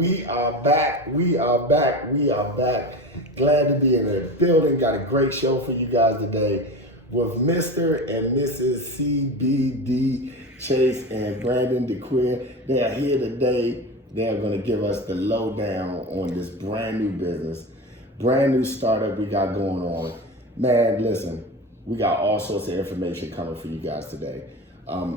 We are back. We are back. We are back. Glad to be in the building. Got a great show for you guys today with Mr. and Mrs. CBD Chase and Brandon DeQueer. They are here today. They are going to give us the lowdown on this brand new business, brand new startup we got going on. Man, listen, we got all sorts of information coming for you guys today.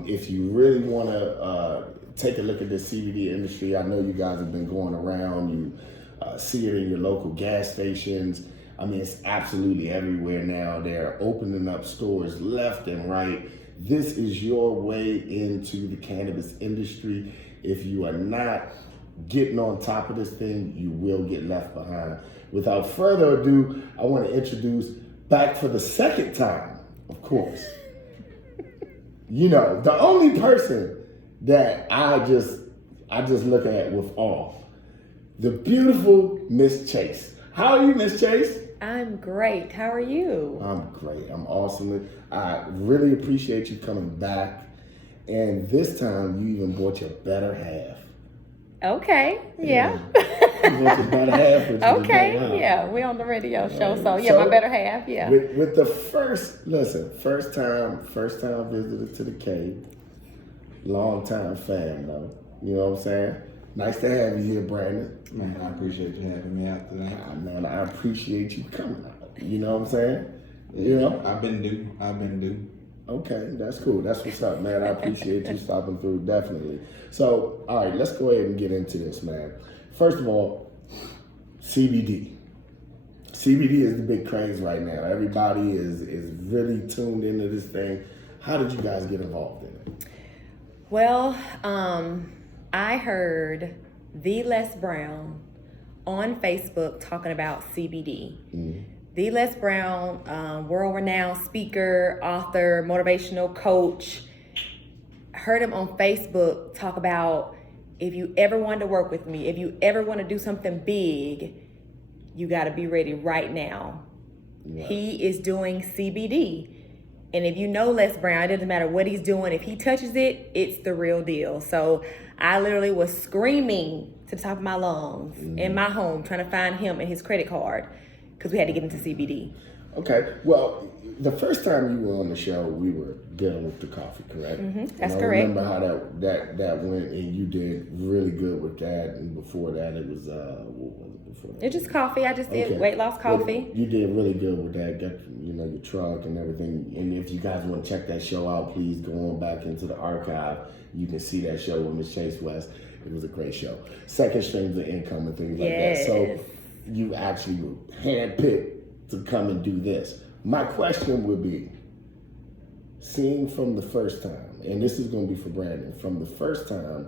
If you really want to take a look at this CBD industry, I know you guys have been going around. You see it in your local gas stations. I mean, it's absolutely everywhere now. They're opening up stores left and right. This is your way into the cannabis industry. If you are not getting on top of this thing, you will get left behind. Without further ado, I want to introduce back for the second time, of course, you know, the only person that I just look at with awe, the beautiful Miss Chase. How are you, Miss Chase? I'm great. How are you? I'm great. I'm awesome. I really appreciate you coming back. And this time you even brought your better half. Okay. Yeah. You brought your better half with you Okay. today, huh? Yeah. We're on the radio show. So my better half. Yeah. With the first time visitor to the cave. Long time fan though. You know what I'm saying? Nice to have you here, Brandon. Man, I appreciate you having me out today. Man, I appreciate you coming out. You know what I'm saying? You know? I've been due. Okay, that's cool. That's what's up, man. I appreciate you stopping through, definitely. So, all right, let's go ahead and get into this, man. First of all, CBD. CBD is the big craze right now. Everybody is really tuned into this thing. How did you guys get involved in it? Well, I heard the Les Brown on Facebook talking about CBD. Mm-hmm. The Les Brown, world-renowned speaker, author, motivational coach, heard him on Facebook talk about, if you ever want to work with me, if you ever want to do something big, you got to be ready right now. Yeah. He is doing CBD. And if you know Les Brown, it doesn't matter what he's doing. If he touches it, it's the real deal. So I literally was screaming to the top of my lungs in my home, trying to find him and his credit card, because we had to get into CBD. Okay. Well, the first time you were on the show, we were dealing with the coffee, correct? Mm-hmm. That's correct. I remember how that went, and you did really good with that. And before that, it was what was it before that? It's just coffee. I just did weight loss coffee. Well, you did really good with that. Got your truck and everything. And if you guys want to check that show out, please go on back into the archive. You can see that show with Miss Chase West. It was a great show. Second streams of income and things like that. So you actually were handpicked to come and do this. My question would be, seeing from the first time, and this is going to be for Brandon, from the first time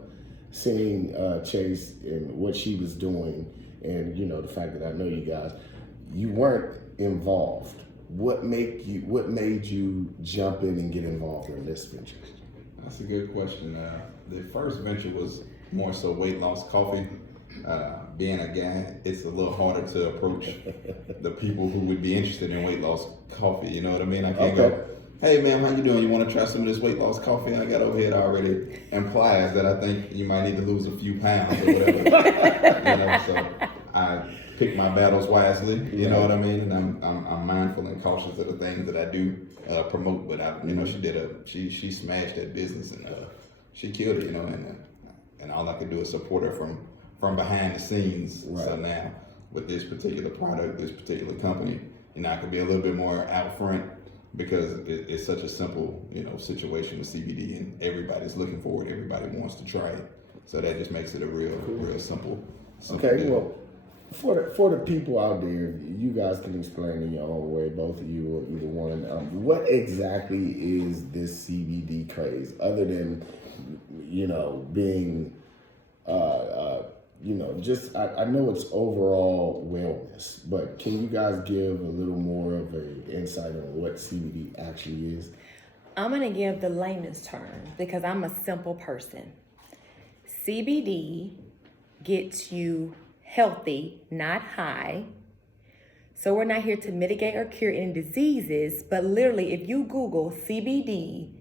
seeing Chase and what she was doing, and the fact that I know you guys, you weren't involved. What made you jump in and get involved in this venture? That's a good question. The first venture was more so weight loss coffee. Being a guy, it's a little harder to approach the people who would be interested in weight loss coffee. You know what I mean? I can't go, hey man, how you doing? You want to try some of this weight loss coffee I got over here? That already implies that I think you might need to lose a few pounds or whatever. So I pick my battles wisely. You know what I mean? And I'm mindful and cautious of the things that I do promote. But she smashed that business and she killed it. And all I could do is support her from behind the scenes. Right. So now with this particular product, this particular company, I could be a little bit more out front because it's such a simple, situation with CBD, and everybody's looking for it. Everybody wants to try it. So that just makes it a real simple okay, deal. Well, for the people out there, you guys can explain in your own way, both of you or either one. What exactly is this CBD craze, other than, being I know it's overall wellness, but can you guys give a little more of an insight on what CBD actually is? I'm going to give the layman's term because I'm a simple person. CBD gets you healthy, not high. So we're not here to mitigate or cure any diseases, but literally if you Google CBD,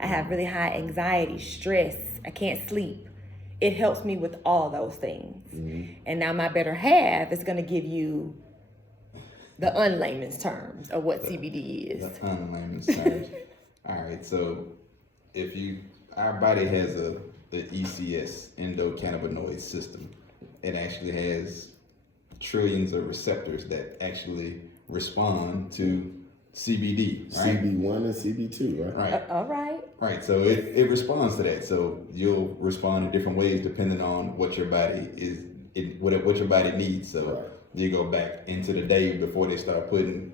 I have really high anxiety, stress, I can't sleep. it helps me with all those things. And now my better half is going to give you the unlayman's terms of what CBD is. The unlayman's terms. All right, so our body has the ECS, endocannabinoid system. It actually has trillions of receptors that actually respond to CBD, right? CB1 and CB2, right? Right. All right. Right, so it responds to that. So you'll respond in different ways depending on what your body what your body needs. So Right. you go back into the day before they start putting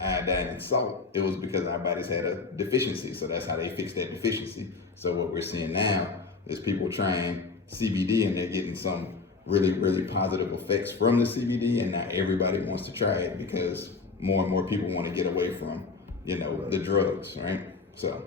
iodine and salt. It was because our bodies had a deficiency, so that's how they fixed that deficiency. So what we're seeing now is people trying CBD and they're getting some really, really positive effects from the CBD, and now everybody wants to try it because more and more people want to get away from, the drugs, right? So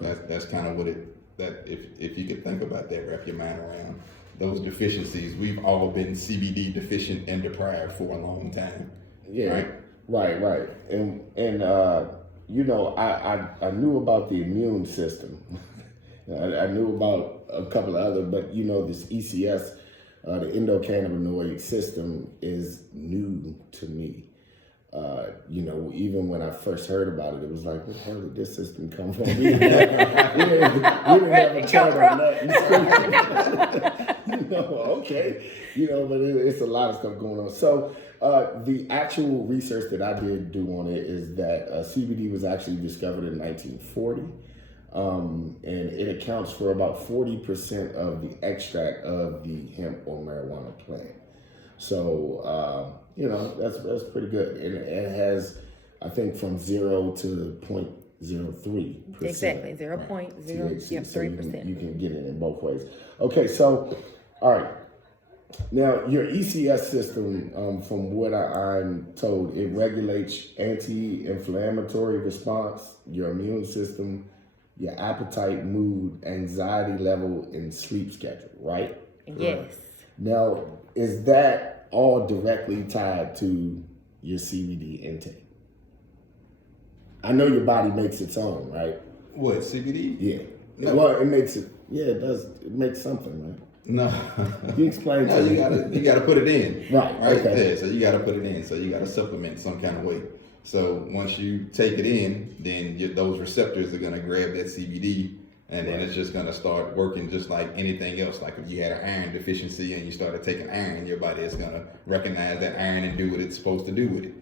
that's kind of what if you could think about that, wrap your mind around those deficiencies. We've all been CBD deficient and deprived for a long time. Yeah, right. right. And I knew about the immune system. I knew about a couple of other, but this ECS, the endocannabinoid system, is new to me. Even when I first heard about it, it was like, where the hell did this system come from? We didn't have a chart on that. Okay. But it's a lot of stuff going on. So the actual research that I did do on it is that CBD was actually discovered in 1940. And it accounts for about 40% of the extract of the hemp or marijuana plant. So, that's pretty good. And it has, I think, from 0 to 0.03%. Exactly, 0.03%. You can get it in both ways. Okay, so, all right. Now, your ECS system, from what I'm told, it regulates anti-inflammatory response, your immune system, your appetite, mood, anxiety level, and sleep schedule, right? Yes. Right. Now, is that all directly tied to your CBD intake? I know your body makes its own, right? What, CBD? Yeah. No. Well, it makes it. Yeah, it does. It makes something, right? No. You explain No, to you gotta put it in. Right. Okay. Yeah, so you gotta put it in. So you gotta supplement some kind of way. So once you take it in, then those receptors are gonna grab that CBD, and then it's just gonna start working just like anything else. Like if you had an iron deficiency and you started taking iron, your body is gonna recognize that iron and do what it's supposed to do with it.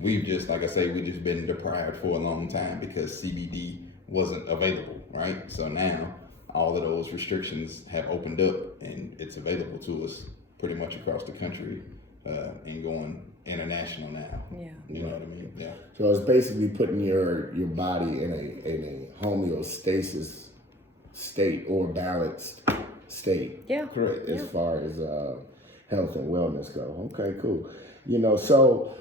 We've just, like I say, we've just been deprived for a long time because CBD wasn't available, right? So now all of those restrictions have opened up and it's available to us pretty much across the country and going international now. Yeah. You know what I mean? Yeah. So it's basically putting your body in a homeostasis state or balanced state. Yeah. Correct. Yeah. As far as health and wellness go. Okay, cool. So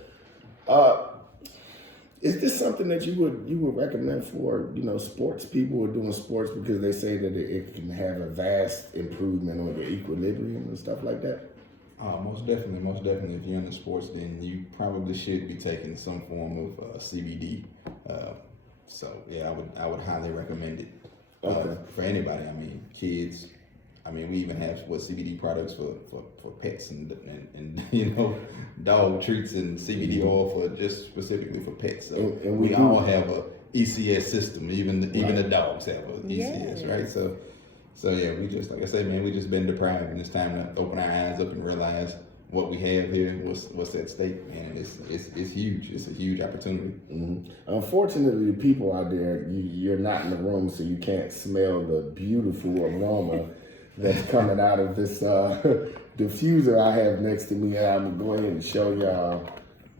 is this something that you would recommend for sports people who are doing sports, because they say that it can have a vast improvement on your equilibrium and stuff like that? Most definitely. If you're into sports, then you probably should be taking some form of CBD. So yeah, I would highly recommend it for anybody. I mean, kids. I mean, we even have CBD products for pets and dog treats and CBD oil for just specifically for pets. So and we all have a ECS system. Even the dogs have a ECS, Yes. right? So yeah, we just, like I said, man, we just been deprived, and it's time to open our eyes up and realize what we have here, what's at stake, man. It's huge. It's a huge opportunity. Mm-hmm. Unfortunately, the people out there, you're not in the room, so you can't smell the beautiful aroma that's coming out of this diffuser I have next to me. And I'm gonna go ahead and show y'all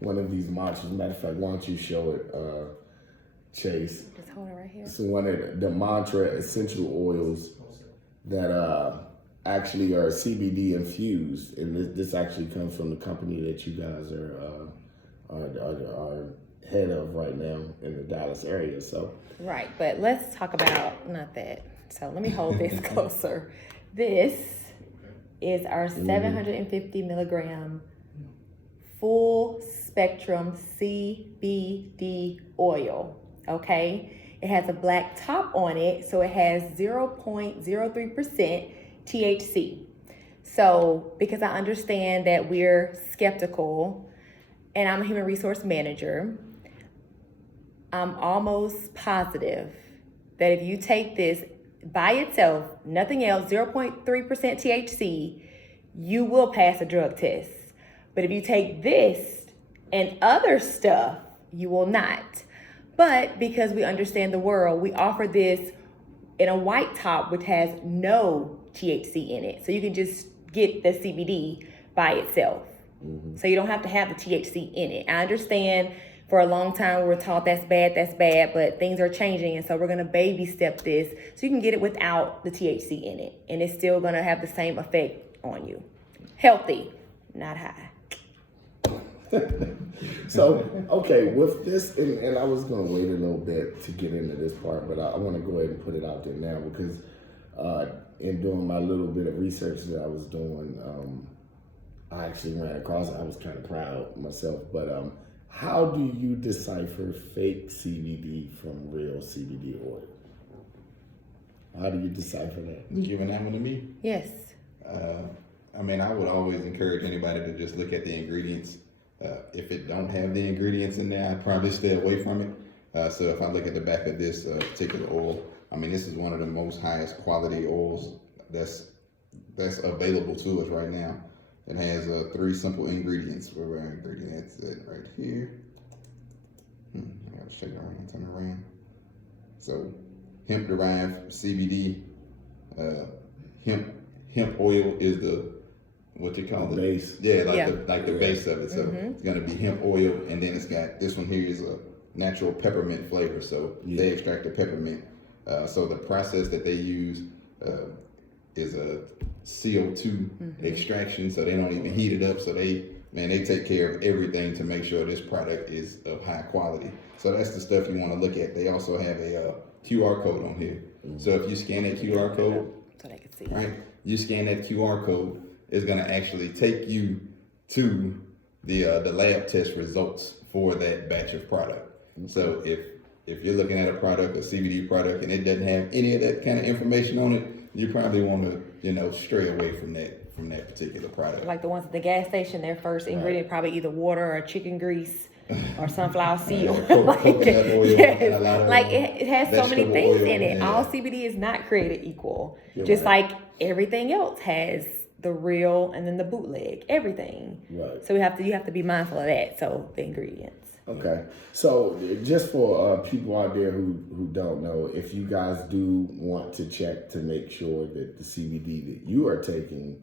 one of these mantras. Matter of fact, why don't you show it, Chase? Just hold it right here. So one of the mantra essential oils that actually are CBD infused, and this actually comes from the company that you guys are head of right now in the Dallas area. So Right, but let's talk about not that. So let me hold this closer. This is our 750 milligram full spectrum CBD oil. Okay, it has a black top on it, so it has 0.03%. THC. So, because I understand that we're skeptical, and I'm a human resource manager, I'm almost positive that if you take this by itself, nothing else, 0.3% THC, you will pass a drug test. But if you take this and other stuff, you will not. But because we understand the world, we offer this in a white top, which has no THC in it. So you can just get the CBD by itself. Mm-hmm. So you don't have to have the THC in it. I understand for a long time we were taught that's bad, but things are changing. And so we're gonna baby step this so you can get it without the THC in it. And it's still gonna have the same effect on you. Healthy, not high. So, okay, with this, and I was going to wait a little bit to get into this part, but I want to go ahead and put it out there now because in doing my little bit of research that I was doing, I actually ran across it. I was kind of proud myself, but how do you decipher fake CBD from real CBD oil? How do you decipher that? You giving that one to me? Yes. I mean, I would always encourage anybody to just look at the ingredients. If it don't have the ingredients in there, I'd probably stay away from it. So if I look at the back of this particular oil, I mean, this is one of the most highest quality oils that's available to us right now. It has 3 simple ingredients. Where our ingredients at right here. I gotta shake it around, turn it around. So hemp derived CBD, hemp oil is the what you call the base. Yeah, like the base of it. So it's gonna be hemp oil, and then it's got this one here is a natural peppermint flavor. So they extract the peppermint. So the process that they use is a CO2 extraction. So they don't even heat it up. So they take care of everything to make sure this product is of high quality. So that's the stuff you want to look at. They also have a QR code on here. So if you scan that QR code, so they can see. Right, you scan that QR code. Is going to actually take you to the lab test results for that batch of product. So if you're looking at a product, a CBD product, and it doesn't have any of that kind of information on it, you probably want to stray away from that particular product. Like the ones at the gas station, their first ingredient probably either water or chicken grease or sunflower seed oil. Coconut oil. Yes. Like it has so many things in it. Yeah. All CBD is not created equal. You're just right. like everything else has the real and then the bootleg, everything. Right. So you have to be mindful of that. So the ingredients. Okay. So just for people out there who don't know, if you guys do want to check to make sure that the CBD that you are taking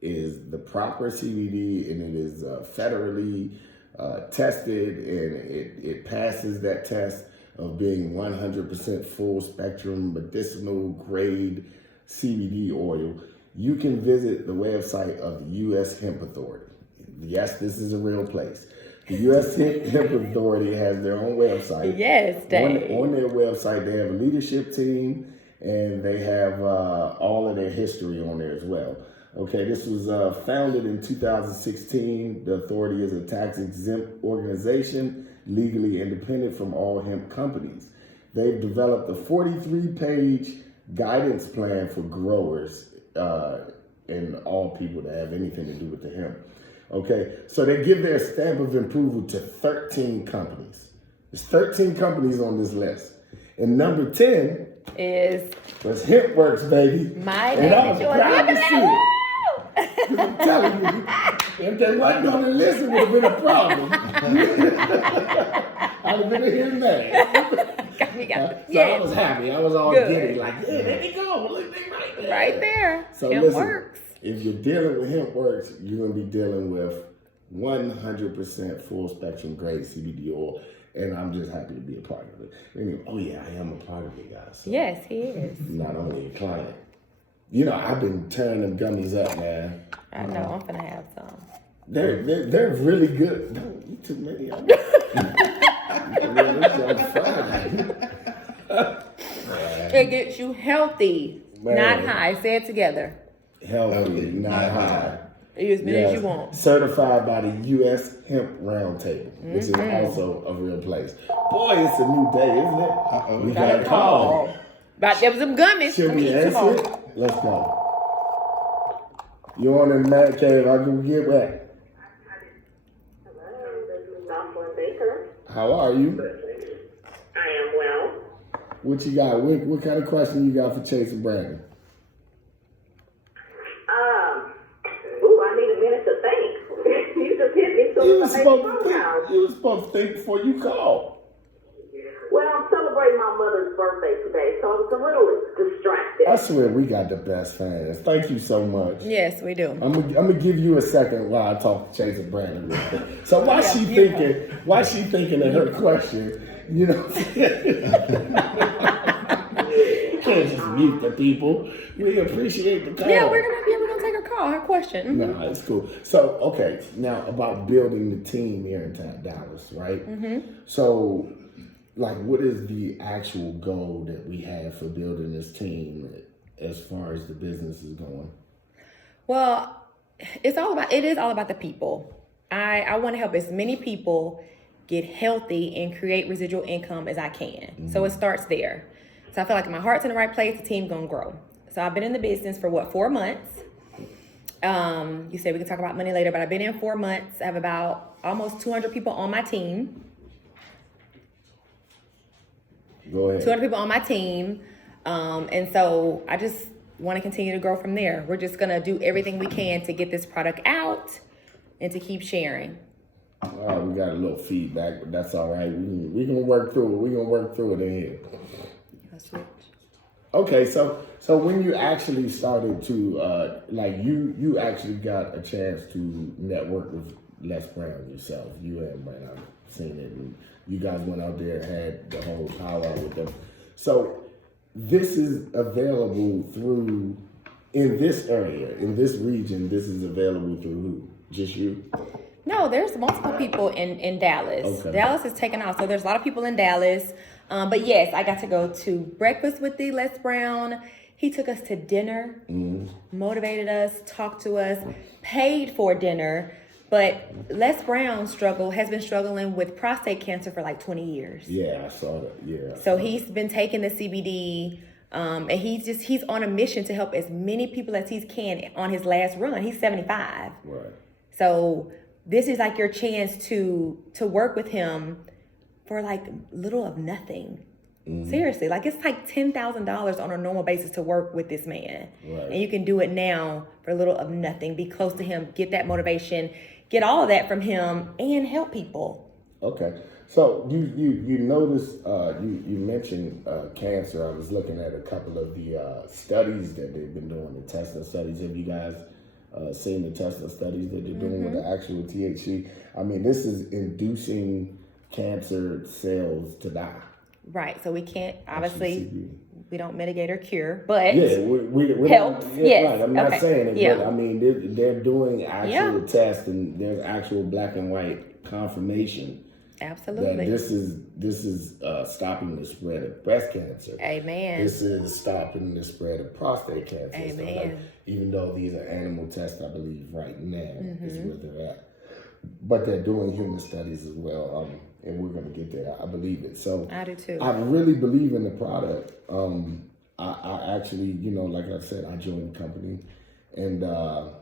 is the proper CBD and it is federally tested and it passes that test of being 100% full spectrum medicinal grade CBD oil, you can visit the website of the U.S. Hemp Authority. Yes, this is a real place. The U.S. Hemp Authority has their own website. Yes, Dave. On their website, they have a leadership team, and they have all of their history on there as well. Okay, this was founded in 2016. The authority is a tax-exempt organization, legally independent from all hemp companies. They've developed a 43-page guidance plan for growers and all people that have anything to do with the hemp. Okay, so they give their stamp of approval to 13 companies. There's 13 companies on this list. And number 10 was HempWorks, baby. My and I was name is proud to see it. 'Cause I'm telling you, if they wasn't on the list, it would have been a problem. I'd have been here mad. So I was happy. I was all giddy, like, yeah, there they go. Look, they right there. Right there. So HempWorks. If you're dealing with HempWorks, you're going to be dealing with 100% full spectrum grade CBD oil. And I'm just happy to be a part of it. Anyway, oh yeah, I am a part of it, guys. So Yes, he is. not only a client. You know, I've been tearing them gummies up, man. I know. I'm gonna have some. They're really good. Don't eat too many of them. It gets you healthy, Man. not high. Say it together. Healthy, not high. Eat as many as you want. Certified by the U.S. Hemp Roundtable, which is also a real place. Boy, it's a new day, isn't it? We got a call. But there was some gummies. Should we Come on. answer it? Let's go. You on in the man cave? How can we get back? Hello, this is Jocelyn Baker. How are you? I am well. What you got? What kind of question you got for Chase and Brandon? I need a minute to think. You just hit me so You was I made supposed a to phone think. call. You was supposed to think before you called. Well, I'm celebrating my mother's birthday today, so I was a little distracted. I swear we got the best fans. Thank you so much. Yes, we do. I'm gonna give you a second while I talk to Chase and Brandon real quick. So why she thinking of her question? You know, you can't just mute the people. We appreciate the call. Yeah, we're gonna take her call, her question. No, it's cool. So okay, now about building the team here in Dallas, right? Mm-hmm. So, like, what is the actual goal that we have for building this team as far as the business is going? Well, it is all about the people. I want to help as many people get healthy and create residual income as I can. Mm-hmm. So it starts there. So I feel like my heart's in the right place, the team gonna grow. So I've been in the business for 4 months. You said we can talk about money later, but I've been in 4 months. I have about almost 200 people on my team. Go ahead. 200 people on my team. And so I just want to continue to grow from there. We're just going to do everything we can to get this product out and to keep sharing. All right, we got a little feedback, but that's all right. We can work through it. We're going to work through it in here. Let's switch. Okay, so when you actually started to, you actually got a chance to network with Les Brown yourself. You and Brandon, I've seen it. And you guys went out there and had the whole powwow with them. So this is available through, in this area, in this region, this is available through who? Just you? No, there's multiple people in Dallas. Okay. Dallas is taking off. So there's a lot of people in Dallas. But yes, I got to go to breakfast with the Les Brown. He took us to dinner, motivated us, talked to us, paid for dinner. But Les Brown has been struggling with prostate cancer for like 20 years. Yeah, I saw that. Yeah. So he's been taking the CBD, and he's on a mission to help as many people as he can on his last run. He's 75. Right. So this is like your chance to work with him for like little of nothing. Mm-hmm. Seriously, like it's like $10,000 on a normal basis to work with this man. Right. And you can do it now for little of nothing. Be close to him, get that motivation, get all of that from him, and help people. Okay. So you noticed, you mentioned cancer. I was looking at a couple of the studies that they've been doing, the testing studies. Have you guys seen the testing studies that they're doing with the actual THC? I mean, this is inducing cancer cells to die. Right. So we can't, obviously, we don't mitigate or cure, but yeah, we help. Yes. Right. I'm not saying it, yeah. but I mean, they're doing actual tests, and there's actual black and white confirmation. Absolutely. That this is stopping the spread of breast cancer. Amen. This is stopping the spread of prostate cancer. Amen. So, like, even though these are animal tests, I believe right now is where they're at. But they're doing human studies as well, and we're going to get there. I believe it. So I do too. I really believe in the product. I actually, like I said, I joined the company. And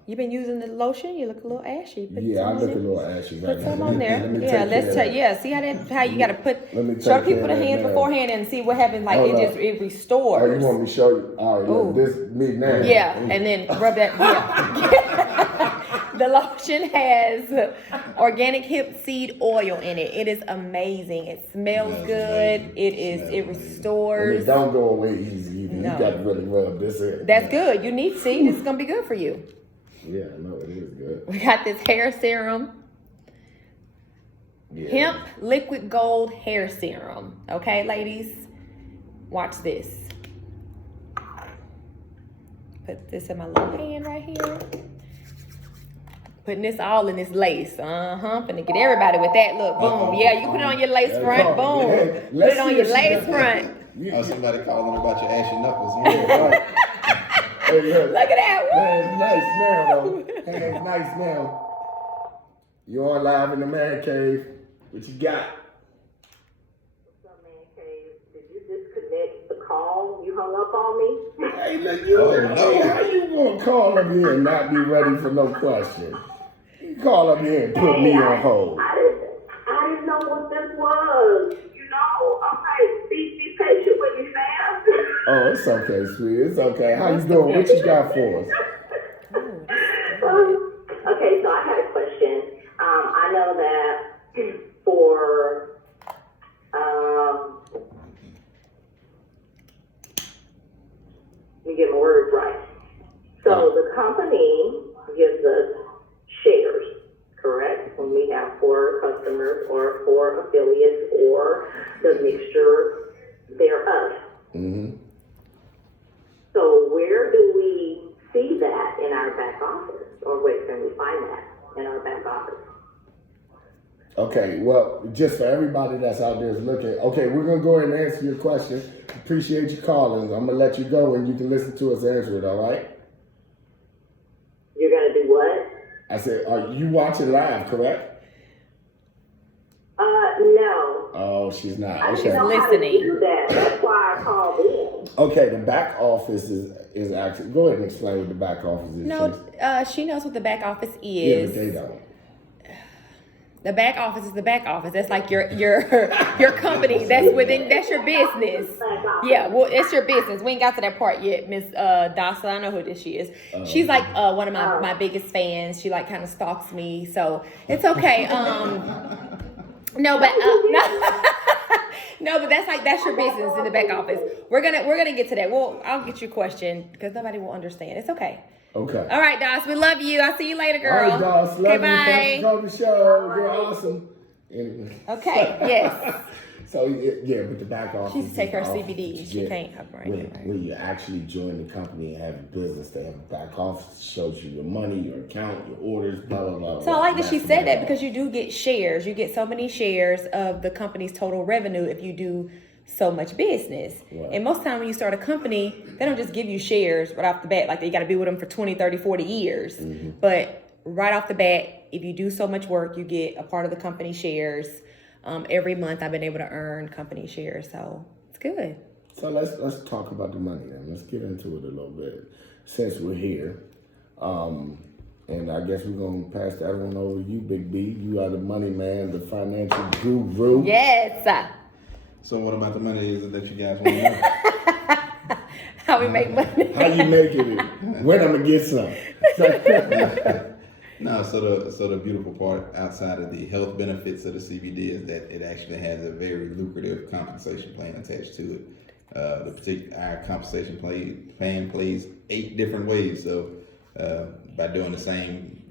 you've been using the lotion. You look a little ashy. I look a little ashy right now. Put now. some on there. Yeah, let's tell. Yeah, see how you got to put. Show people the hands beforehand and see what happens. Like it restores. Oh, you want me to show you? All right, look, this me now. Yeah, and then rub that. Yeah. The lotion has organic hemp seed oil in it. It is amazing. It smells good. Amazing. It restores. And it don't go away easy either. No. You got to really rub this in. That's good. You need to see. This is gonna be good for you. Yeah, no, it is good. We got this hair serum. Yeah. Hemp liquid gold hair serum. Okay, ladies, watch this. Put this in my little hand right here. Putting this all in this lace. Finna get everybody with that. Look, boom. Yeah, you can put it on your lace front. Boom. Put it on your lace front. Somebody calling about your ashy knuckles. Hey, look at that. Hands nice now, though. Hands nice now. You on live in the man cave. What you got? What's up, man cave? Did you disconnect the call you hung hung up on me. Hey, look, you, Oh, no. hey, how you gonna call up here and not be ready for no question? You call up here and put me on hold. I didn't know what this was. You know, okay, be patient with me, fam. Oh, it's okay, sweetie. It's okay. How you doing? What you got for us? Okay, so I had a question. I know that for let me get my words right. So the company gives us shares, correct? When we have 4 customers or 4 affiliates or the mixture thereof. Mm-hmm. So where do we see that in our back office? Or where can we find that in our back office? Okay, well, just for everybody that's out there is looking, okay, we're going to go ahead and answer your question. Appreciate you calling. I'm going to let you go and you can listen to us answer it, all right? You're going to do what? I said, are you watching live, correct? No. Oh, she's not. I Okay. didn't know Listening. how to do that. That's why I called in. Okay, the back office is actually, go ahead and explain what the back office is. No, Chase. she knows what the back office Yeah, is. but they don't. The back office is the back office. That's like your company. That's your business. Yeah, well, it's your business. We ain't got to that part yet, Miss Dawson. I know who this she is. She's like one of my biggest fans. She like kind of stalks me, so it's okay. No, but no, but that's your business in the back office. We're gonna get to that. Well, I'll get you a question because nobody will understand. It's okay. Okay. All right, Doss. We love you. I'll see you later, girl. All right, Doss. Love Okay, you. Thanks bye. for coming to the show. You're awesome. Anyway. Okay. Yes. So yeah, with the back office. She used to take her is the office CBD. that you She get can't have right. when you actually join the company and have a business, they have a back office that shows you your money, your account, your orders, blah blah blah. So I like that she That's said the that back because you do get shares. You get so many shares of the company's total revenue if you do so much business. Right. And most time when you start a company, they don't just give you shares right off the bat. Like you got to be with them for 20, 30, 40 years. Mm-hmm. But right off the bat, if you do so much work, you get a part of the company shares. Every month I've been able to earn company shares. So it's good. So let's talk about the money then. Let's get into it a little bit since we're here. And I guess we're gonna pass that one over to you, Big B. You are the money man, the financial guru. Yes. So what about the money is it that you guys want to know? How we make money. How you making it? When I'm gonna get some? No, so the beautiful part outside of the health benefits of the CBD is that it actually has a very lucrative compensation plan attached to it. Our compensation plan plays 8 different ways. So by doing the same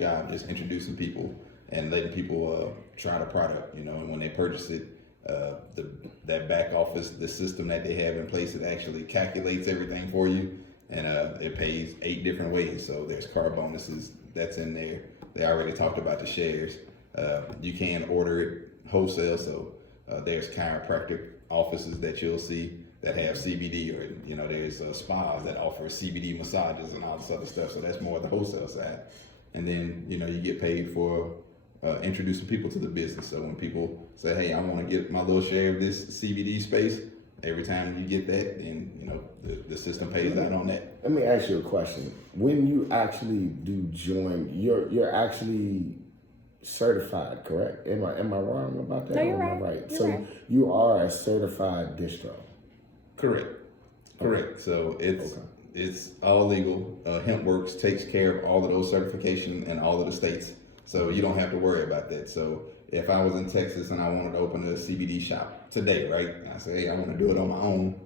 job, just introducing people and letting people try the product, and when they purchase it, that back office, the system that they have in place, it actually calculates everything for you, and it pays 8 different ways. So there's car bonuses that's in there. They already talked about the shares. You can order it wholesale. So there's chiropractic offices that you'll see that have CBD, or there's spas that offer CBD massages and all this other stuff. So that's more the wholesale side. And then you get paid for introducing people to the business. So when people say, "Hey, I want to get my little share of this CBD space," every time you get that, then the system pays out on that. Let me ask you a question. When you actually do join, you're actually certified, correct? Am I wrong about that? No, you're or am I right. right? You're So right. you are a certified distro. Correct. So it's all legal. HempWorks takes care of all of those certifications in all of the states, so you don't have to worry about that. So if I was in Texas and I wanted to open a CBD shop today, right? And I say, hey, I want to do it on my own.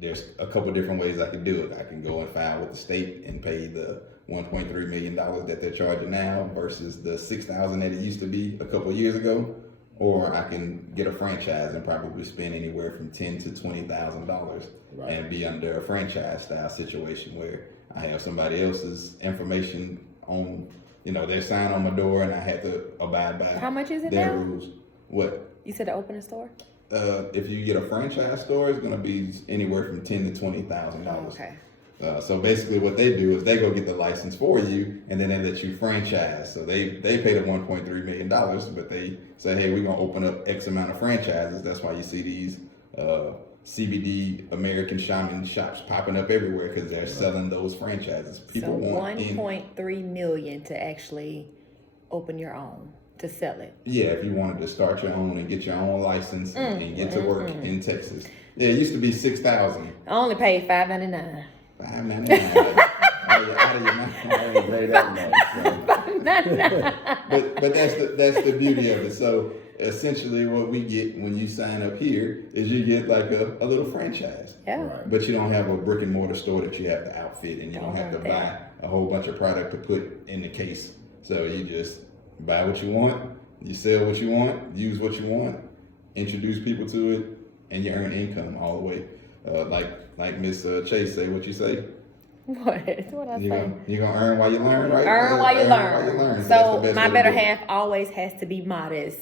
There's a couple different ways I can do it. I can go and file with the state and pay the $1.3 million that they're charging now versus the $6,000 that it used to be a couple of years ago. Or I can get a franchise and probably spend anywhere from $10,000 to $20,000 Right. and be under a franchise style situation where I have somebody else's information on, their sign on my door, and I have to abide by How much is it their now? rules. What? You said to open a store? If you get a franchise store, it's going to be anywhere from $10,000 to $20,000. Oh, okay. So basically, what they do is they go get the license for you, and then they let you franchise. So they pay the $1.3 million, but they say, hey, we're gonna open up X amount of franchises. That's why you see these CBD American shaman shops popping up everywhere because they're selling those franchises. People So want in. 1.3 million to actually open your own, to sell it. Yeah, if you wanted to start your own and get your own license and get to work in Texas. Yeah, it used to be 6,000. I only paid $5.99. $5.99. Out of your mind. I ain't pay that much. But that's the beauty of it. So essentially, what we get when you sign up here is you get like a little franchise. Yeah. Right. But you don't have a brick and mortar store that you have to outfit, and you don't have to want buy a whole bunch of product to put in the case. So you just buy what you want, you sell what you want, use what you want, introduce people to it, and you earn income all the way. Like Miss Chase say, what you say? What I say? You're gonna earn while you learn, right? Earn while you learn. That's So the best my way to better do it. half always has to be modest.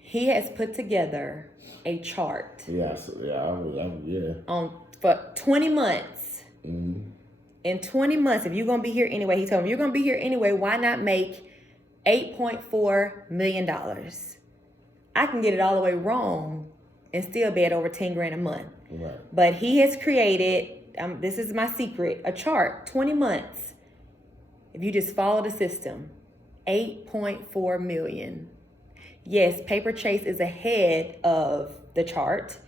He has put together a chart Yeah, yeah. for 20 months. Mm-hmm. In 20 months, if you're gonna be here anyway, he told me, you're gonna be here anyway, why not make $8.4 million? I can get it all the way wrong and still be at over 10 grand a month. Right. But he has created, this is my secret, a chart, 20 months. If you just follow the system, 8.4 million. Yes, Paperchase is ahead of the chart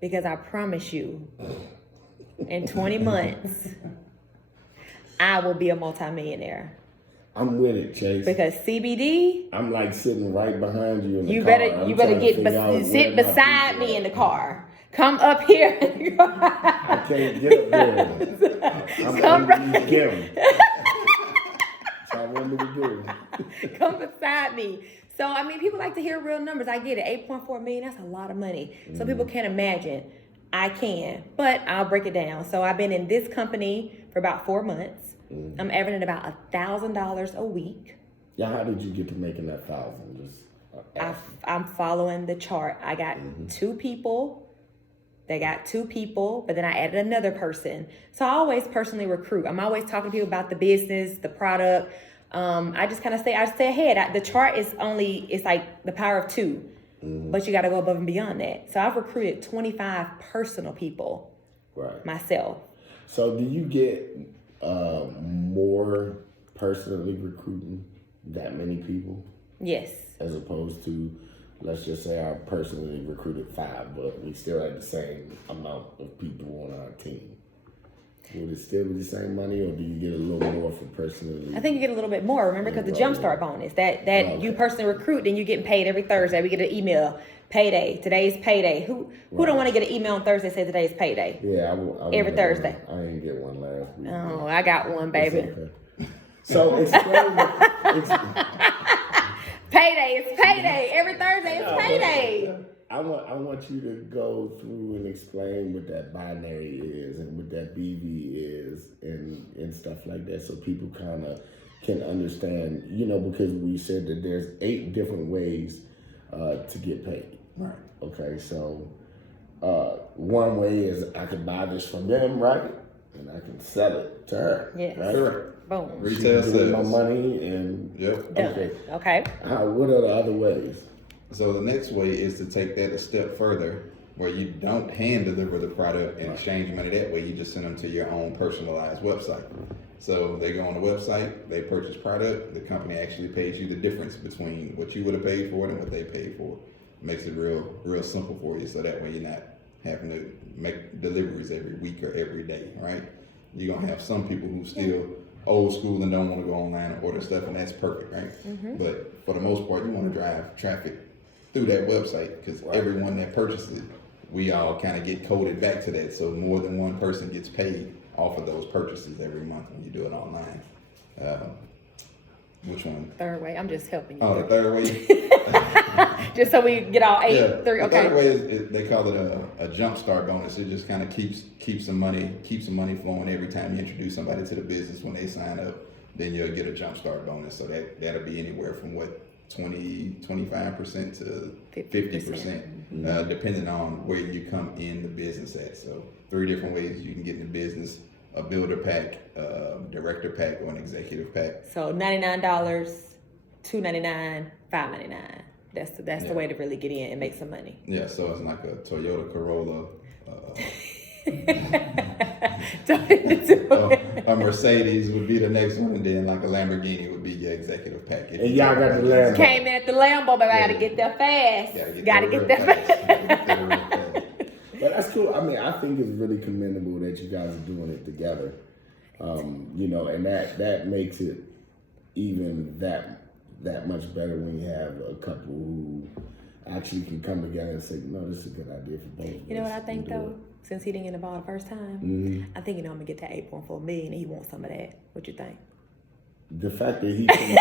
because I promise you, in 20 months, I will be a multimillionaire. I'm with it, Chase. Because CBD, I'm like sitting right behind you in the you car. better I'm you better trying to get figure out sit where my beside people me at. in the car. Come up here. I can't get up there. I'm gonna use Karen. So I want me to do. Come beside me. So I mean, people like to hear real numbers. I get it. 8.4 million. That's a lot of money. So people can't imagine. I can, but I'll break it down. So I've been in this company for about 4 months. I'm averaging about $1,000 a week. Yeah, how did you get to making that 1,000? Just I'm following the chart. I got 2 people. They got 2 people, but then I added another person. So I always personally recruit. I'm always talking to people about the business, the product. I just kind of stay ahead. The chart is it's like the power of 2, but you got to go above and beyond that. So I've recruited 25 personal people right. myself. So do you get more personally recruiting that many people Yes. as opposed to, let's just say I personally recruited 5, but we still had the same amount of people on our team? Would it still be the same money, or do you get a little more for personally? I think you get a little bit more, remember, because the jumpstart bonus, that you personally recruit, then you getting paid every Thursday. We get an email, payday, today's payday. Who don't want to get an email on Thursday that says today's payday? Yeah, I Every Thursday. I didn't get one last week. Oh, I got one, baby. It's okay. So explain. Payday, it's payday. Every Thursday it's payday. I want you to go through and explain what that binary is and what that BV is and stuff like that, so people kind of can understand. Because we said that there's 8 different ways to get paid. Right. Okay, so one way is I can buy this from them, right? And I can sell it to her. Yes. Right? Boom. Retail She gives my sales. money and Yep. Done. Okay. What are the other ways? So the next way is to take that a step further, where you don't hand deliver the product and exchange money that way. You just send them to your own personalized website. So they go on the website, they purchase product, the company actually pays you the difference between what you would have paid for it and what they paid for. Makes it real simple for you, so that way you're not having to make deliveries every week or every day, right? You're gonna have some people who still old school and don't want to go online and order stuff, and that's perfect, right? But for the most part, you want to drive traffic through that website, because everyone that purchases it, we all kind of get coded back to that. So more than one person gets paid off of those purchases every month when you do it online. Which one? Third way. I'm just helping you. Oh, the third way. Just so we get all 8, Yeah, 3. the Okay. third way is they call it a jump start bonus. It just kind of keeps some money flowing every time you introduce somebody to the business. When they sign up, then you'll get a jump start bonus. So that'll be anywhere from 25% to 50%, depending on where you come in the business at. So 3 different ways you can get in the business: a builder pack, director pack, or an executive pack. So $99, $299, $599. That's the way to really get in and make some money. Yeah, so it's like a Toyota Corolla A Mercedes would be the next one, and then like a Lamborghini would be your executive package. And y'all got the Lambo. Came in at the Lambo, but I gotta get there fast. Gotta get there fast. But that's cool. I mean, I think it's really commendable that you guys are doing it together. You know, and that makes it even that much better when you have a couple who actually can come together and say, no, this is a good idea for both of us. You know what I think though? Since he didn't get the ball the first time, I think, you know, I'm gonna get that apron for $1 million and he wants some of that. What you think? The fact that he can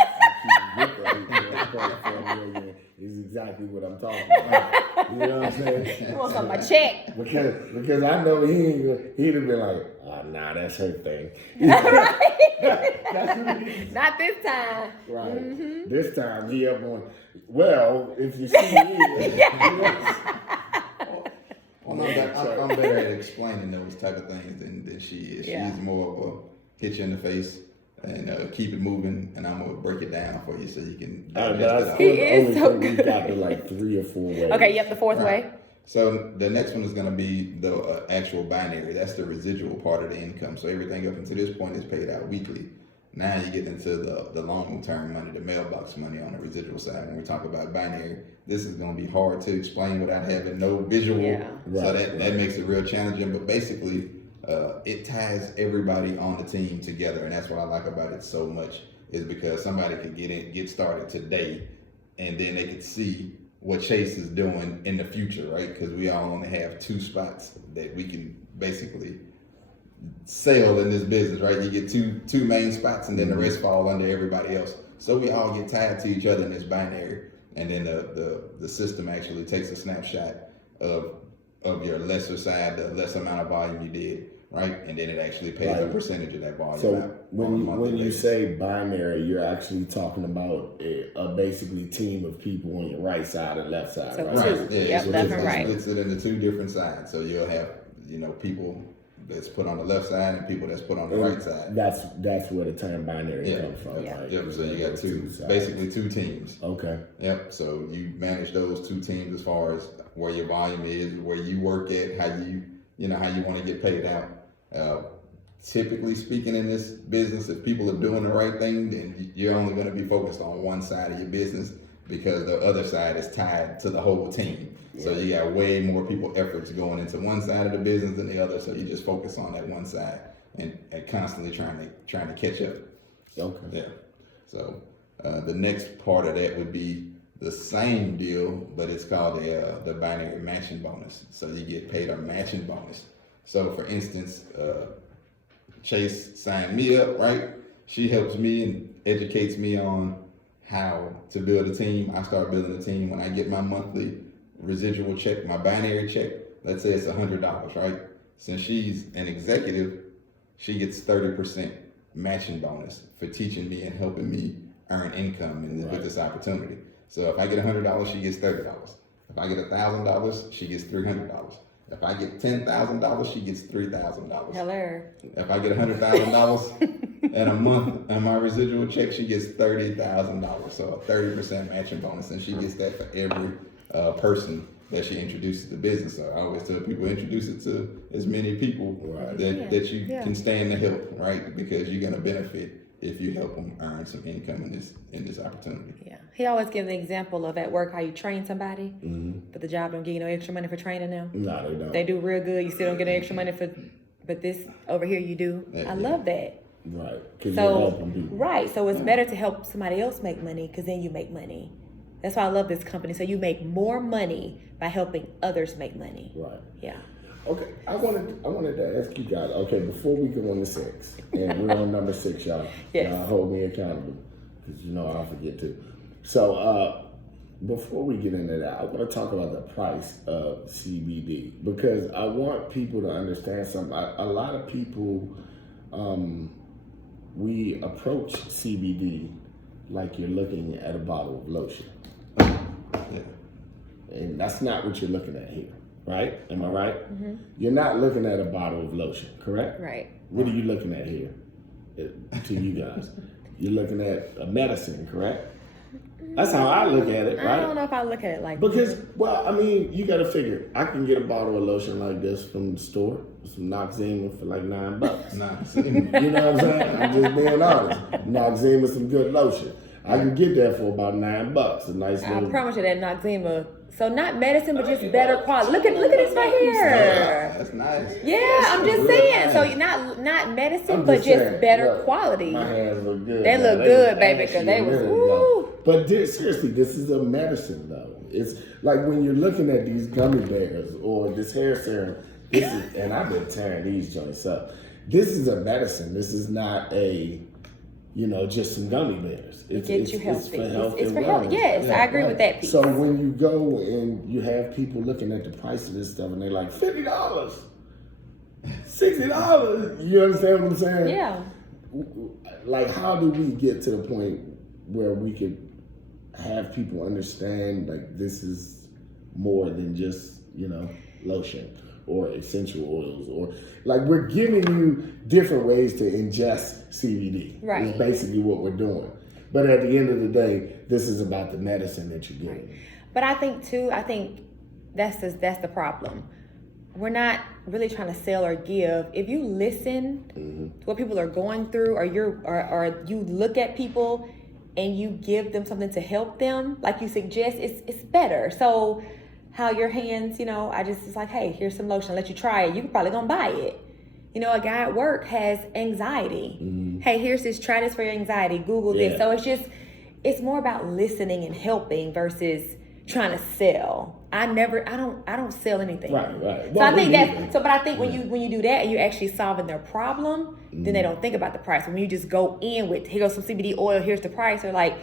actually get that for $1 million is exactly what I'm talking about. You know what I'm saying? He wants some of my check. Because I know he'd have been like, oh, nah, that's her thing. Not this time. Right. This time he up on, well, if you see me. Well, I'm better at explaining those type of things than she is. Yeah. She's more of a hit you in the face and keep it moving, and I'm gonna break it down for you so you can digest it out. He is so good. We got to like 3 or 4 ways. Okay, yep, the fourth way. So the next one is going to be the actual binary. That's the residual part of the income. So everything up until this point is paid out weekly. Now you get into the long-term money, the mailbox money on the residual side. When we talk about binary, this is going to be hard to explain without having no visual. Yeah. So that makes it real challenging. But basically, it ties everybody on the team together, and that's what I like about it so much. Is because somebody could get started today, and then they could see what Chase is doing in the future, right? Because we all only have 2 spots that we can basically sell in this business, right? You get two main spots, and then the rest fall under everybody else. So we all get tied to each other in this binary, and then the system actually takes a snapshot of your lesser side, the less amount of volume you did, right? And then it actually pays a percentage of that volume. So when you say binary, you're actually talking about a basically team of people on your right side and left side, So right? two. Yep, left and right. It's split it into 2 different sides. So you'll have, people that's put on the left side and people that's put on the right side. That's where the term binary comes from, Yeah. right? Yep. So you got basically 2 teams. Okay. Yep. So you manage those 2 teams as far as where your volume is, where you work at, how you want to get paid out. Typically speaking, in this business, if people are doing the right thing, then you're only going to be focused on one side of your business because the other side is tied to the whole team. Yeah. So you got way more people efforts going into one side of the business than the other. So you just focus on that one side and constantly trying to catch up. Okay. Yeah. So the next part of that would be the same deal, but it's called the binary matching bonus. So you get paid a matching bonus. So for instance, Chase signed me up, right? She helps me and educates me on how to build a team. I start building a team when I get my monthly residual check, my binary check. Let's say it's $100, right? Since she's an executive, she gets 30% matching bonus for teaching me and helping me earn income with this opportunity. So if I get $100, she gets $30. If I get $1,000, she gets $300. If I get $10,000, she gets $3,000. Hello. If I get $100,000 in a month and my residual check, she gets $30,000. So a 30% matching bonus, and she gets that for every person that she introduces to business. So I always tell people, introduce it to as many people that you can stand to help, right? Because you're gonna benefit if you help them earn some income in this opportunity. Yeah, he always gives an example of at work how you train somebody, but the job don't give you no extra money for training them. No, they don't. They do real good. You still don't get no extra money but this over here you do. I love that. Right, because you're helping people. Right, so it's better to help somebody else make money because then you make money. That's why I love this company. So you make more money by helping others make money. Right. Yeah. Okay, I wanted to ask you guys. Okay, before we go on to 6, and we're on number 6, y'all. Yes. Y'all hold me accountable because I'll forget to. So before we get into that, I want to talk about the price of CBD because I want people to understand something. A lot of people, we approach CBD like you're looking at a bottle of lotion. Yeah. And that's not what you're looking at here, right? Am I right? Mm-hmm. You're not looking at a bottle of lotion, correct? Right. What are you looking at here to you guys? You're looking at a medicine, correct? That's how I look at it, I right? don't know if I look at it like Because, well, I mean, you got to figure. I can get a bottle of lotion like this from the store, some Noxzema for like $9. Nah, You know what I'm saying? I'm just being honest. Noxzema, some good lotion. I can get that for about $9. A nice I little. promise you that Noxzema. So not medicine, but just better quality. Look at this right here. that's nice. Yeah, I'm That's just real saying. nice. So you're not medicine, I'm but just saying, better look, quality. My hands look good. They man. look good, was baby, 'cause ashy they a was- minute woo. ago. But seriously, this is a medicine though. It's like when you're looking at these gummy bears or this hair serum. This is, and I've been tearing these joints up. This is a medicine. This is not a, just some gummy bears. It gets you healthy. It's for health. It's and for health. wellness. Yes, I agree with that piece. So when you go and you have people looking at the price of this stuff and they're like $50, $60, you understand what I'm saying? Yeah. Like, how do we get to the point where we could have people understand like this is more than just lotion or essential oils, or like we're giving you different ways to ingest CBD. Right. Is basically what we're doing. But at the end of the day, this is about the medicine that you're getting. But I think that's the problem. We're not really trying to sell or give. If you listen to what people are going through, or you look at people and you give them something to help them, like you suggest, it's better. So how your hands, it's like, hey, here's some lotion, I'll let you try it. You probably gonna buy it. A guy at work has anxiety. Hey, here's this, try this for your anxiety. Google this. So it's more about listening and helping versus trying to sell. I don't sell anything. Right. So Well, I think me but I think when you do that and you're actually solving their problem, then they don't think about the price. When you just go in with, here goes some CBD oil, here's the price, they're like,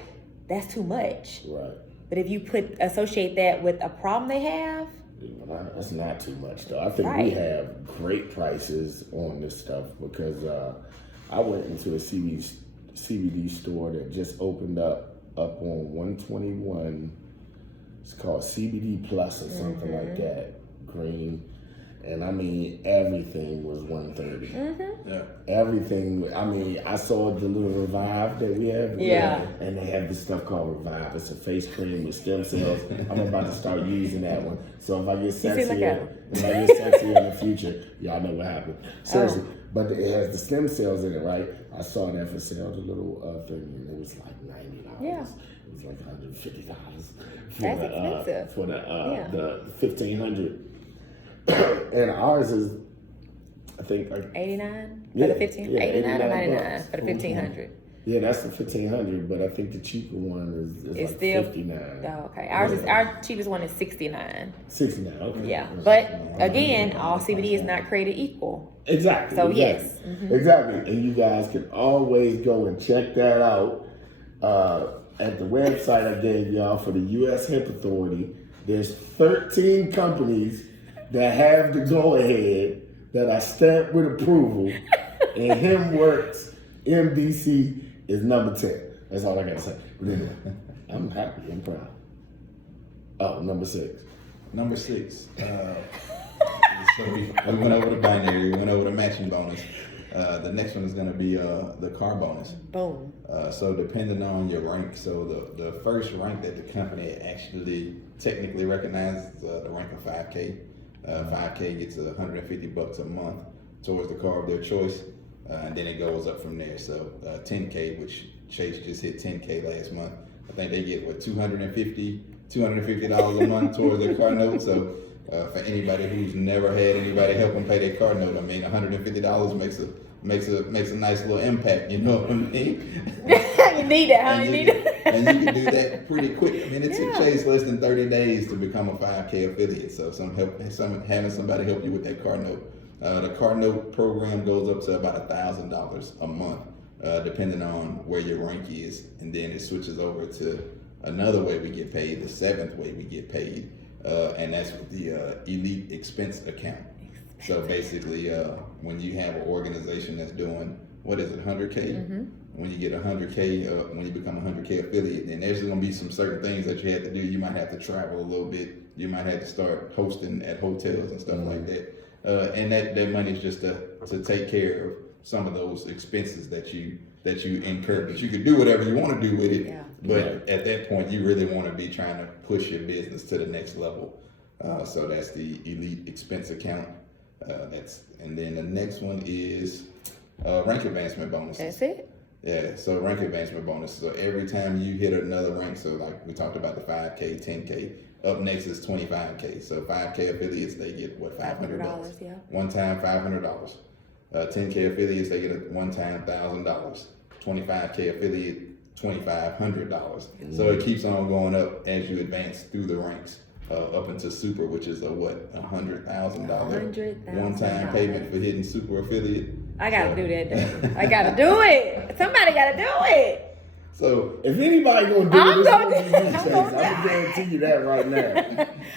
that's too much. Right. But if you associate that with a problem they have, that's not too much though. I think we have great prices on this stuff because I went into a CBD store that just opened up on 121. It's called CBD Plus or something like that. Green. And I mean, everything was $130. Yeah. Everything. I mean, I saw the little Revive that we have. Yeah. And they have this stuff called Revive. It's a face cream with stem cells. I'm about to start using that one. So if I get sexy in the future, y'all know what happened. Seriously. But it has the stem cells in it, right? I saw that for sale, the little thing, and it was like $90. Yeah. It was like $150 That's expensive. for the 1500. And ours is, I think, like 89 Yeah, for the 15, yeah, 89 or 99 $89 for the 1500. Yeah, that's the 1500, but I think the cheaper one is It's like still 59. Oh, okay. Our cheapest one is 69. 69, okay. Yeah, but again, all CBD is not created equal. Exactly. So, exactly. yes. Exactly. And you guys can always go and check that out at the website I gave y'all for the U.S. Hemp Authority. There's 13 companies that have the go-ahead that are stamped with approval, and HemWorks MDC is number 10. That's all I gotta say. But anyway, I'm happy. I'm proud. Oh, number 6. Number 6. So we went over the binary. We went over the matching bonus. The next one is going to be the car bonus. Boom. So depending on your rank, so the first rank that the company actually technically recognizes the rank of 5K. 5K gets $150 a month towards the car of their choice, and then it goes up from there. So 10K, which Chase just hit 10K last month. I think they get $250 a month towards their car note. So for anybody who's never had anybody help them pay their car note, I mean, $150 makes a nice little impact. You know what I mean? You need it, huh? You need it. And you can do that pretty quick. I mean, it took Chase less than 30 days to become a 5K affiliate. So having somebody help you with that car note. The car note program goes up to about $1,000 a month, depending on where your rank is, and then it switches over to another way we get paid, the 7th way we get paid, and that's with the elite expense account. So basically, when you have an organization that's doing, 100K? When you get 100K, when you become a 100K affiliate, then there's going to be some certain things that you have to do. You might have to travel a little bit. You might have to start hosting at hotels and stuff like that. And that money is just to take care of some of those expenses that you incur. But you could do whatever you want to do with it. Yeah. But at that point, you really want to be trying to push your business to the next level. So that's the elite expense account. And then the next one is rank advancement bonuses. That's it. Yeah, so rank advancement bonus. So every time you hit another rank, so like we talked about the 5K, 10K, up next is 25K. So 5K affiliates, they get what, $500. Yeah. One time, $500. 10K affiliates, they get a one-time $1,000. 25K affiliate, $2,500. So it keeps on going up as you advance through the ranks. Up into super, which is a what, $100,000 one-time payment for hitting super affiliate. I gotta do that. I gotta do it. Somebody gotta do it. So if anybody gonna do I'm it, gonna it's gonna be you, Chase. I'm gonna guarantee you that right now.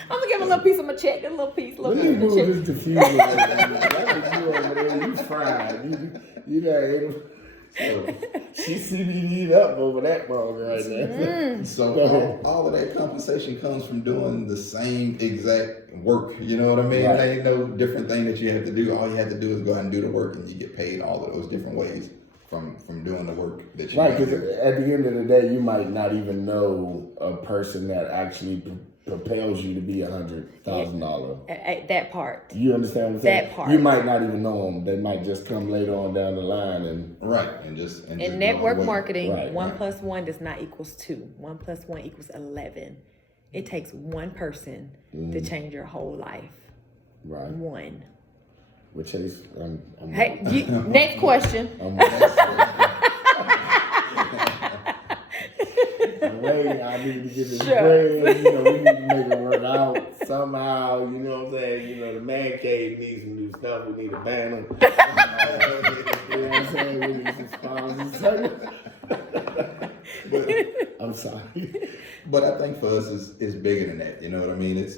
I'm gonna give him a little piece of my check, a little piece, Let me of my move check. this diffuser over there. That's you over there. You fried. You know. So she's CBD'd up over that ball right now. So all of that compensation comes from doing the same exact work. You know what I mean? Right. There ain't no different thing that you have to do. All you have to do is go out and do the work, and you get paid all of those different ways from doing the work that you Right, because do. at the end of the day, you might not even know a person that actually propels you to be $100,000. That part. You understand what I'm saying? That part. You might not even know them. They might just come later on down the line and Right, and just In network marketing, Right, 1 + 1 does not equals 2. 1 + 1 equals 11. It takes one person to change your whole life. right. One. Which is Hey, next question. Ray, I need to get this Sure. bread. You know, we need to make it work out somehow. You know what I'm saying? You know, the man cave needs some new stuff. We need to ban them. You know what I'm saying? We need some sponsors. I'm sorry. But I think for us, it's bigger than that. You know what I mean? It's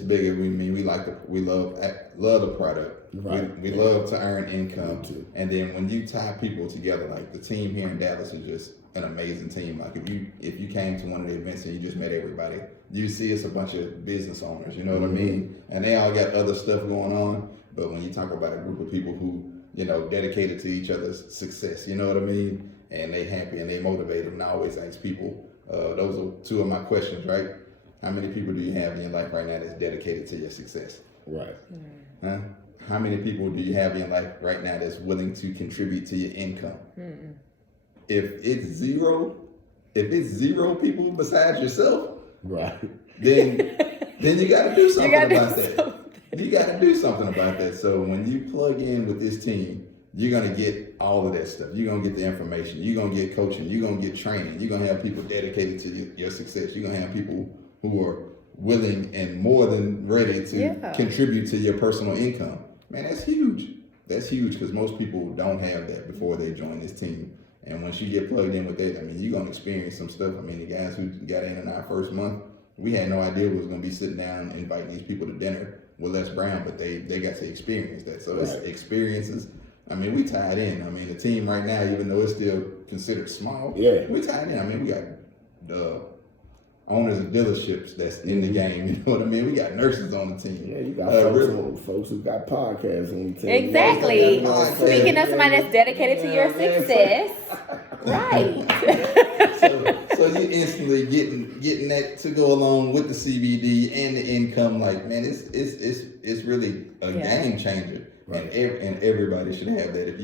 bigger. We love the product. Right. We love to earn income Me too. And then when you tie people together, like the team here in Dallas is just an amazing team. Like if you came to one of the events and you just met everybody, you see it's a bunch of business owners. You know what I mean? And they all got other stuff going on. But when you talk about a group of people who dedicated to each other's success, you know what I mean? And they happy and they motivated. And I always ask people, those are two of my questions, right? How many people do you have in your life right now that's dedicated to your success? Right. Huh? How many people do you have in your life right now that's willing to contribute to your income? If it's zero people besides yourself, Right. then you got to do something gotta do about that. You got to do something about that. So when you plug in with this team, you're going to get all of that stuff. You're going to get the information. You're going to get coaching. You're going to get training. You're going to have people dedicated to your success. You're going to have people who are willing and more than ready to contribute to your personal income. Man, that's huge. That's huge because most people don't have that before they join this team. And once you get plugged in with that, I mean, you're going to experience some stuff. I mean, the guys who got in our first month, we had no idea we was going to be sitting down inviting these people to dinner with Les Brown, but they got to experience that. So it's experiences. I mean, we tied in. I mean, the team right now, even though it's still considered small, we tied in. I mean, we got the owners of dealerships that's in the game. You know what I mean? We got nurses on the team. Yeah, you got folks who got podcasts on the team. Exactly. Yeah. Speaking of somebody that's dedicated to your success. Right. So you instantly getting that to go along with the CBD and the income. Like, man, it's really a game changer. Right. And everybody should have that. If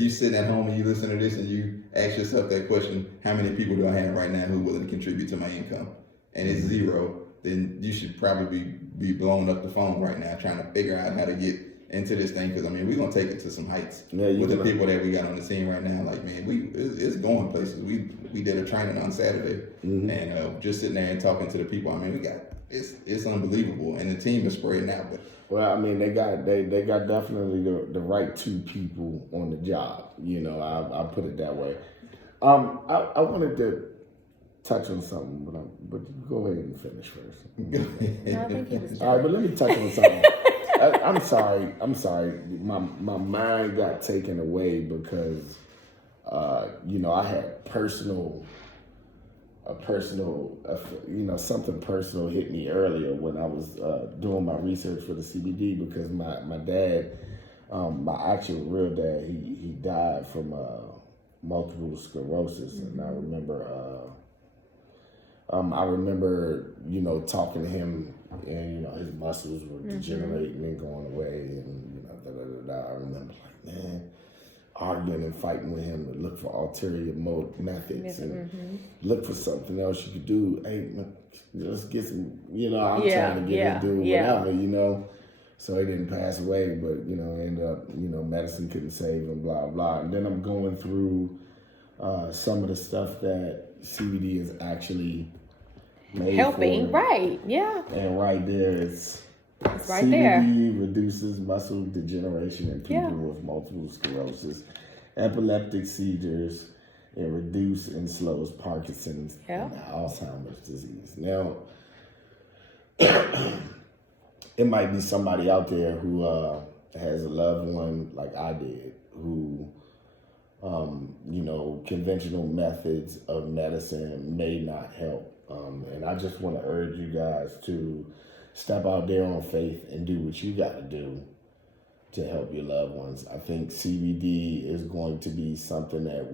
you sit at home and you listen to this and you ask yourself that question, how many people do I have right now who are willing to contribute to my income? And it's zero, then you should probably be blowing up the phone right now trying to figure out how to get into this thing. Because I mean, we're gonna take it to some heights with the people that we got on the team right now. Like, man, it's going places. We did a training on Saturday, and just sitting there and talking to the people. I mean, it's unbelievable, and the team is spreading out. But well, I mean, they got definitely the right two people on the job. You know, I'll put it that way. I wanted to touch on something, but go ahead and finish first. No, I think he was All right, but let me touch on something. I'm sorry. My mind got taken away because I had something personal hit me earlier when I was doing my research for the CBD because my dad, my actual real dad, he died from multiple sclerosis, and I remember I remember, talking to him, and his muscles were degenerating and going away, and I remember like, man, arguing and fighting with him to look for ulterior methods and look for something else you could do. Hey, just get some, I'm trying to get him to do whatever, So he didn't pass away, but, ended up, medicine couldn't save him, blah, blah. And then I'm going through some of the stuff that CBD is actually made helping, for. right, yeah. And right there, it's right CBD there. reduces muscle degeneration in people with multiple sclerosis, epileptic seizures, and reduce and slows Parkinson's and Alzheimer's disease. Now, it might be somebody out there who has a loved one like I did, who, conventional methods of medicine may not help. And I just want to urge you guys to step out there on faith and do what you got to do to help your loved ones. I think CBD is going to be something that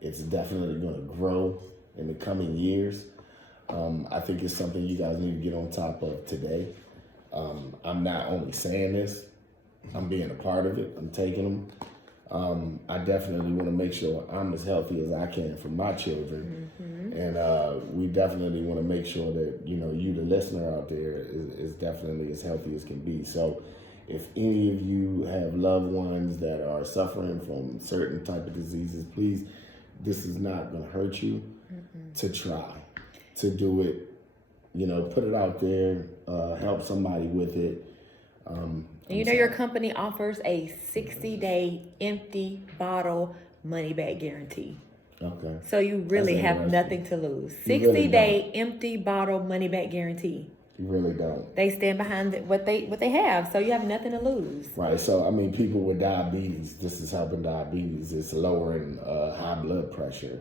it's definitely going to grow in the coming years. I think it's something you guys need to get on top of today. I'm not only saying this, I'm being a part of it. I'm taking them. I definitely want to make sure I'm as healthy as I can for my children. And we definitely want to make sure that, you, the listener out there, is definitely as healthy as can be. So if any of you have loved ones that are suffering from certain type of diseases, please, this is not going to hurt you to try, to do it, put it out there, help somebody with it. Your company offers a 60-day empty bottle money back guarantee. Okay. So you really have nothing to lose. 60-day empty bottle money back guarantee. You really don't. They stand behind what they have, so you have nothing to lose. Right. So people with diabetes, this is helping diabetes. It's lowering high blood pressure.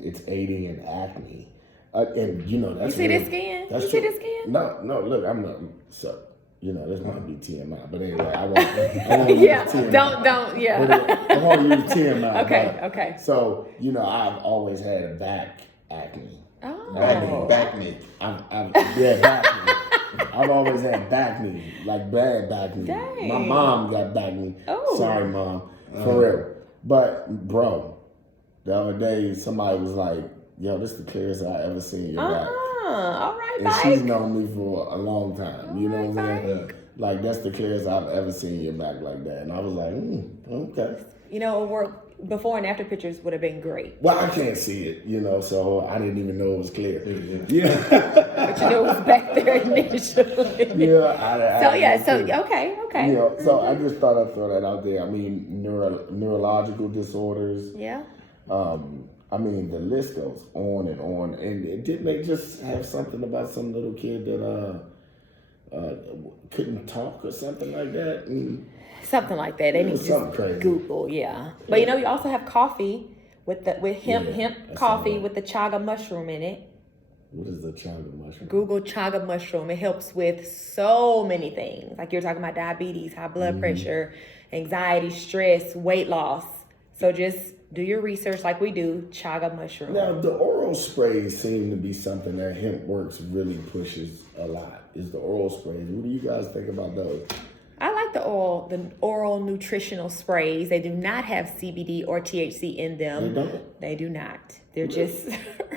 It's aiding in acne. And that's you see this skin? That's you true. See this skin? No. Look, I'm not. So this might be TMI, but anyway, I won't use TMI. Don't. Yeah. But, I won't use TMI. Okay. So I've always had back acne. Oh. Back knee. Back knee. I've always had back knee, like bad back knee. Dang. My mom got back knee. Oh. Sorry, Mom. For real. But, bro, the other day, somebody was like, yo, this is the clearest I ever seen your back. All right, And Mike. she's known me for a long time. You know what I'm saying? Yeah. Like, that's the clearest I've ever seen your back like that. And I was like, okay. Before and after pictures would have been great. Well, I can't see it, so I didn't even know it was clear. Yeah. But it was back there initially. Yeah. Okay. So I just thought I'd throw that out there. I mean, neurological disorders. Yeah. The list goes on. And didn't they just have something about some little kid that couldn't talk or something like that? Something like that. They need to just crazy. Google, yeah. But you also have coffee with hemp coffee with the chaga mushroom in it. What is the chaga mushroom? Google chaga mushroom. It helps with so many things. Like you're talking about diabetes, high blood pressure, anxiety, stress, weight loss. So just do your research like we do, chaga mushroom. Now, the oral sprays seem to be something that HempWorks really pushes a lot, is the oral sprays. What do you guys think about those? I like the oral nutritional sprays. They do not have CBD or THC in them. They don't? They do not. They're just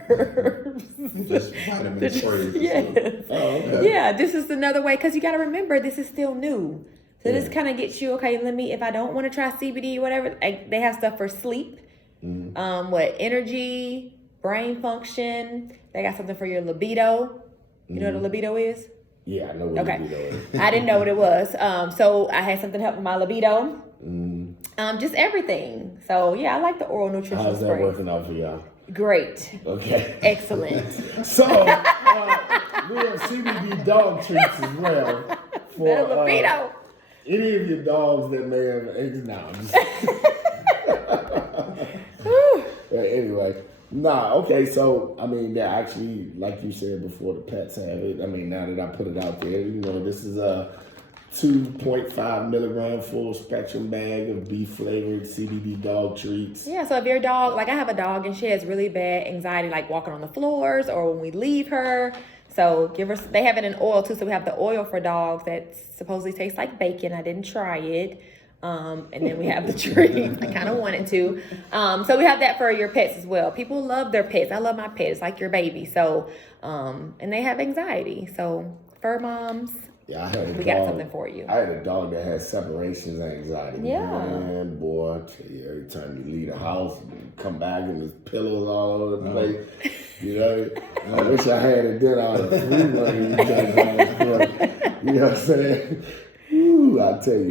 herbs. Just vitamin sprays. Yes. Oh, okay. Yeah, this is another way, because you got to remember, this is still new. So this kind of gets you, okay, if I don't want to try CBD or whatever, they have stuff for sleep, energy, brain function. They got something for your libido. You know what a libido is? Yeah, I know what libido is. I didn't know what it was. So I had something help with my libido. Just everything. So yeah, I like the oral nutritional How's that spray. working out for y'all? Great. Okay. Excellent. So we have CBD dog treats as well for libido. any of your dogs that may have eggs now. Anyway. Okay, so, they're actually, like you said before, the pets have it. Now that I put it out there, this is 2.5 milligram full spectrum bag of beef flavored CBD dog treats. Yeah, so if your dog, like I have a dog and she has really bad anxiety, like walking on the floors or when we leave her. So they have it in oil too. So we have the oil for dogs that supposedly tastes like bacon. I didn't try it. And then we have the treats. I kind of wanted to. So we have that for your pets as well. People love their pets. I love my pets. It's like your baby. So, and they have anxiety. So fur moms, Yeah, I had a we dog. got something for you. I had a dog that had separations anxiety. Yeah. Man, boy, I tell you, every time you leave the house, you come back and there's pillows all over the place. You know, I wish I had it then. I would have free money. You know what I'm saying? Ooh, I tell you.